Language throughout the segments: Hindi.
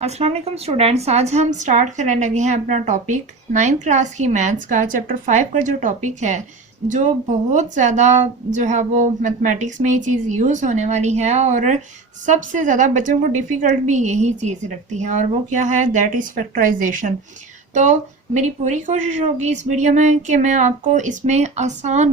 अस्सलाम वालेकुम स्टूडेंट्स, आज हम स्टार्ट करने लगे हैं अपना टॉपिक 9th क्लास की मैथ्स का चैप्टर 5 का जो टॉपिक है, जो बहुत ज़्यादा जो है वो मैथमेटिक्स में ये चीज़ यूज़ होने वाली है और सबसे ज़्यादा बच्चों को डिफ़िकल्ट भी यही चीज़ लगती है और वो क्या है, दैट इज़ फैक्टराइजेशन। तो मेरी पूरी कोशिश होगी इस वीडियो में कि मैं आपको इसमें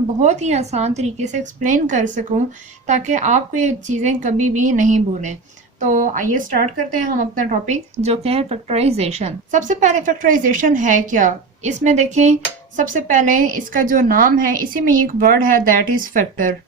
बहुत ही आसान तरीके से एक्सप्लेन कर सकूं ताकि आपको ये चीज़ें कभी भी नहीं भूलें। तो आइए स्टार्ट करते हैं हम अपना टॉपिक, जो कि है फैक्टराइजेशन। सबसे पहले फैक्टराइजेशन है क्या, इसमें देखें। सबसे पहले इसका जो नाम है, इसी में एक वर्ड है, दैट इज फैक्टर।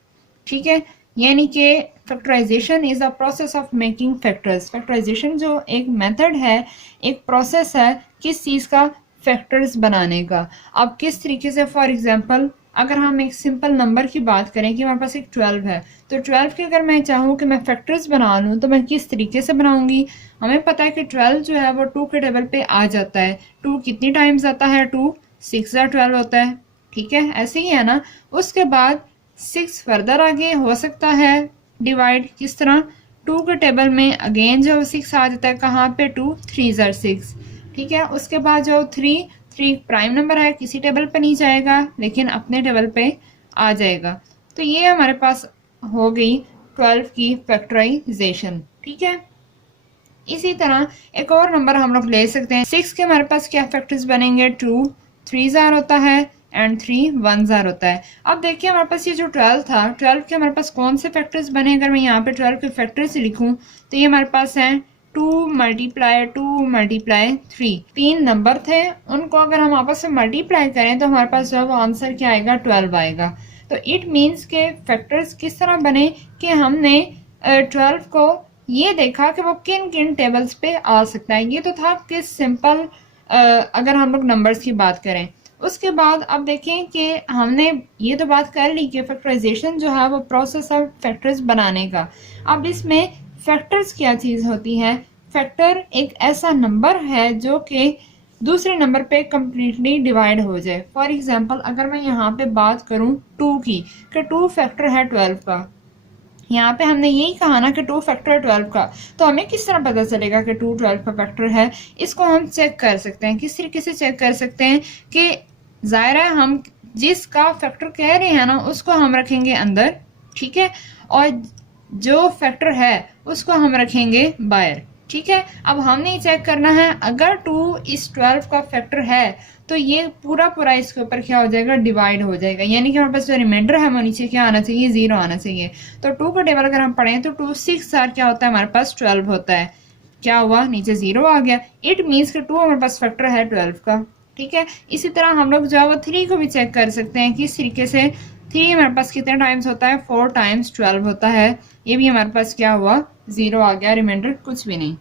ठीक है, यानी कि factorisation is a process of making factors. Factorisation जो एक मेथड है, एक प्रोसेस है किस चीज़ का, फैक्टर्स बनाने का। अब किस तरीके से, फॉर एग्जांपल अगर हम एक सिंपल नंबर की बात करें कि हमारे पास एक 12 है, तो 12 के अगर मैं चाहूँ कि मैं फैक्टर्स बना लूँ तो मैं किस तरीके से बनाऊंगी। हमें पता है कि 12 जो है वो 2 के टेबल पे आ जाता है। 2 कितनी टाइम्स आता है, 2 6 या 12 होता है। ठीक है, ऐसे ही है ना। उसके बाद 6 फर्दर आगे हो सकता है डिवाइड, किस तरह, 2 के टेबल में अगेन जो 6 आ जाता है, कहाँ पे, 2 3 are 6। ठीक है, उसके बाद जो 3 प्राइम नंबर है, किसी टेबल पे नहीं जाएगा लेकिन अपने टेबल पे आ जाएगा। तो ये हमारे पास हो गई 12 की फैक्टराइजेशन। ठीक है, इसी तरह एक और नंबर हम लोग ले सकते हैं। 6 के हमारे पास क्या फैक्टर्स बनेंगे, 2 3 जार होता है एंड 3 1 जार होता है। अब देखिए हमारे पास ये जो 12 था, 12 के हमारे पास कौन से फैक्टर्स बने। अगर मैं यहाँ पे 12 के फैक्टर्स लिखूं तो ये हमारे पास है 2 मल्टीप्लाई 2 मल्टीप्लाई 3। 3 नंबर थे, उनको अगर हम आपस में मल्टीप्लाई करें तो हमारे पास जो है वो आंसर क्या आएगा, 12 आएगा। तो इट मीन्स के फैक्टर्स किस तरह बने कि हमने 12 को ये देखा कि वो किन किन टेबल्स पे आ सकता है। ये तो था कि सिंपल अगर हम लोग नंबर्स की बात करें। उसके बाद अब देखें कि हमने ये तो बात कर ली कि फैक्टराइजेशन जो है वो प्रोसेस ऑफ फैक्टर्स बनाने का। अब इसमें फैक्टर्स क्या चीज़ होती है। फैक्टर एक ऐसा नंबर है जो कि दूसरे नंबर पे कम्प्लीटली डिवाइड हो जाए। फॉर एग्जाम्पल अगर मैं यहाँ पे बात करूँ 2 की, कि 2 फैक्टर है 12 का। यहाँ पे हमने यही कहा ना कि 2 फैक्टर 12 का, तो हमें किस तरह पता चलेगा कि 2 12 का फैक्टर है। इसको हम चेक कर सकते हैं। किस तरीके से चेक कर सकते हैं कि ज़ाहिर है हम जिसका फैक्टर कह रहे हैं ना उसको हम रखेंगे अंदर, ठीक है, और जो फैक्टर है उसको हम रखेंगे बाहर। ठीक है, अब हमने ये चेक करना है अगर 2 इस 12 का फैक्टर है तो ये पूरा पूरा इसके ऊपर क्या हो जाएगा, डिवाइड हो जाएगा। यानी कि हमारे पास जो रिमाइंडर है वो नीचे क्या आना चाहिए, 0 आना चाहिए। तो 2 का टेबल अगर हम पढ़ें तो 2 6 आर क्या होता है, हमारे पास 12 होता है। क्या हुआ, नीचे 0 आ गया। इट मीन्स कि 2 हमारे पास फैक्टर है 12 का। ठीक है, इसी तरह हम लोग जो है वो 3 को भी चेक कर सकते हैं। किस तरीके से, 3 हमारे पास कितने टाइम्स होता है, 4 टाइम्स 12 होता है। ये भी हमारे पास क्या हुआ, 0 आ गया, रिमाइंडर कुछ भी नहीं।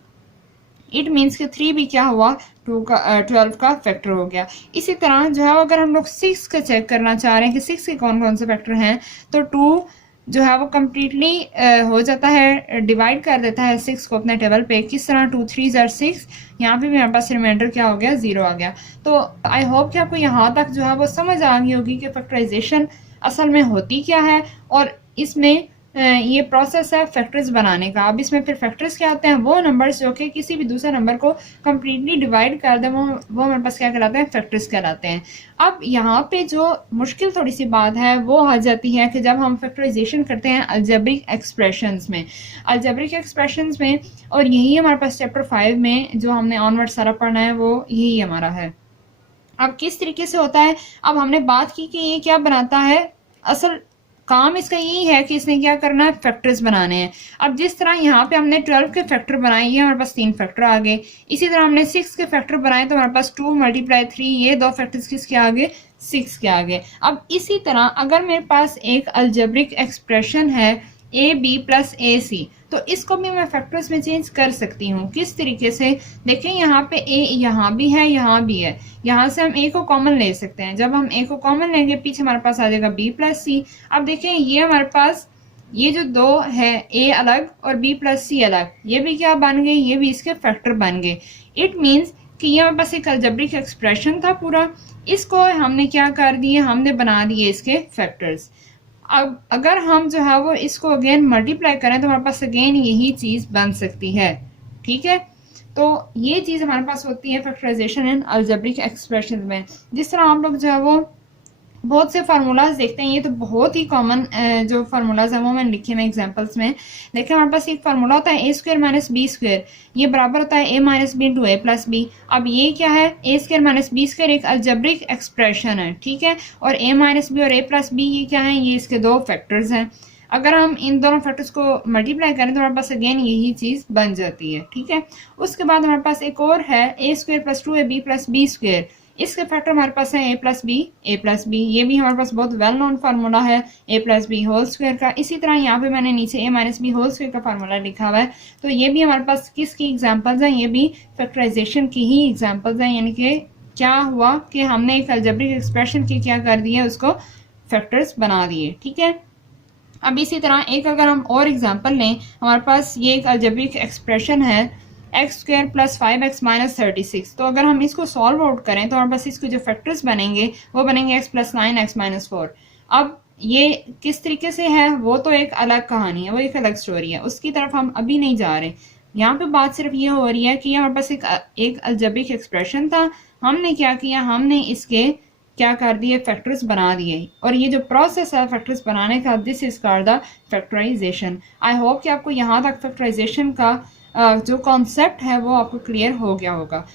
इट मीन्स कि 3 भी क्या हुआ, 12 का फैक्टर हो गया। इसी तरह जो है अगर हम लोग 6 का चेक करना चाह रहे हैं कि 6 के कौन कौन से फैक्टर हैं, तो 2 जो है वो कम्प्लीटली हो जाता है, डिवाइड कर देता है 6 को अपने टेबल पे। किस तरह, 2 3 are 6। यहाँ पे भी हमारे पास रिमाइंडर क्या हो गया, 0 आ गया। तो आई होप कि आपको यहाँ तक जो है वो समझ आ गई होगी कि फैक्टराइजेशन असल में होती क्या है और इसमें ये प्रोसेस है फैक्टर्स बनाने का। अब इसमें फिर फैक्टर्स क्या होते हैं, वो नंबर्स जो कि किसी भी दूसरे नंबर को कम्प्लीटली डिवाइड कर दें, वो हमारे पास क्या कहलाते हैं, फैक्टर्स कहलाते हैं। अब यहाँ पे जो मुश्किल थोड़ी सी बात है वो आ जाती है कि जब हम फैक्टराइजेशन करते हैं अलजेब्रिक एक्सप्रेशंस में, अलजेब्रिक एक्सप्रेशंस में, और यही हमारे पास चैप्टर 5 में जो हमने ऑनवर्ड सारा पढ़ना है वो यही हमारा है। अब किस तरीके से होता है, अब हमने बात की कि ये क्या बनाता है, असल काम इसका यही है कि इसने क्या करना है, फैक्टर्स बनाने हैं। अब जिस तरह यहाँ पे हमने 12 के फैक्टर बनाए, ये हमारे पास 3 फैक्टर आ गए। इसी तरह हमने 6 के फैक्टर बनाए तो हमारे पास 2 मल्टीप्लाई 3, ये 2 फैक्टर्स किसके आ गए, 6 के आ गए। अब इसी तरह अगर मेरे पास एक अलजेब्रिक एक्सप्रेशन है AB प्लस AC, तो इसको भी मैं फैक्टर्स में चेंज कर सकती हूँ। किस तरीके से, देखें यहाँ पे A यहाँ भी है, यहाँ भी है, यहाँ से हम A को कॉमन ले सकते हैं। जब हम A को कॉमन लेंगे पीछे हमारे पास आ जाएगा B प्लस C। अब देखें ये हमारे पास ये जो दो है, A अलग और B प्लस C अलग, ये भी क्या बन गए, ये भी इसके फैक्टर बन गए। इट मीन्स कि ये हमारे पास एक अलजेब्रिक एक्सप्रेशन था पूरा, इसको हमने क्या कर दिए, हमने बना दिए इसके फैक्टर्स। अब अगर हम जो है वो इसको अगेन मल्टीप्लाई करें तो हमारे पास अगेन यही चीज़ बन सकती है। ठीक है, तो ये चीज़ हमारे पास होती है फैक्टराइजेशन इन अलजेब्रिक एक्सप्रेशन में। जिस तरह आप लोग जो है वो बहुत से फार्मूलाज देखते हैं, ये तो बहुत ही कॉमन जो फार्मूलाज हैं वो मैंने लिखे हैं एग्जांपल्स में। देखिए हमारे पास एक फार्मूला होता है a square minus B square, ये बराबर होता है ए माइनस बी इंटू ए प्लस बी। अब ये क्या है, a square minus B square एक अलजेब्रिक एक्सप्रेशन है, ठीक है, और ए माइनस बी और ए प्लस बी ये क्या है, ये इसके दो फैक्टर्स हैं। अगर हम इन दोनों फैक्टर्स को मल्टीप्लाई करें तो हमारे पास अगेन यही चीज़ बन जाती है, ठीक है। उसके बाद हमारे पास एक और है a square plus 2ab plus b square, इसके फैक्टर हमारे पास है ए प्लस बी, ये भी हमारे पास बहुत वेल नोन फार्मूला है ए प्लस बी होल स्क्वायर का। इसी तरह यहाँ पे मैंने नीचे ए माइनस बी होल स्क्वायर का फार्मूला लिखा हुआ है, तो ये भी हमारे पास किसकी एग्जांपल्स हैं, ये भी फैक्टराइजेशन की ही एग्जांपल्स हैं। यानी कि क्या हुआ कि हमने एक अलजेब्रिक एक्सप्रेशन की क्या कर दिया, उसको फैक्टर्स बना दिए, ठीक है। अब इसी तरह एक अगर हम और एग्जांपल लें, हमारे पास ये एक अलजेब्रिक एक्सप्रेशन है x square plus 5x minus 36। तो अगर हम इसको सॉल्व आउट करें तो हमारे पास इसके जो फैक्टर्स बनेंगे वो बनेंगे एक्स प्लस 9x माइनस 4। अब ये किस तरीके से है वो तो एक अलग कहानी है, वो एक अलग स्टोरी है, उसकी तरफ हम अभी नहीं जा रहे। यहाँ पे बात सिर्फ ये हो रही है कि हमारे पास एक अलजेब्रिक एक्सप्रेशन था, हमने क्या किया, हमने इसके क्या कर दिए, फैक्टर्स बना दिए, और ये जो प्रोसेस है फैक्टर्स बनाने का, this is called the factorisation. I hope कि आपको यहाँ तक फैक्टराइजेशन का जो कॉन्सेप्ट है वो आपको क्लियर हो गया होगा।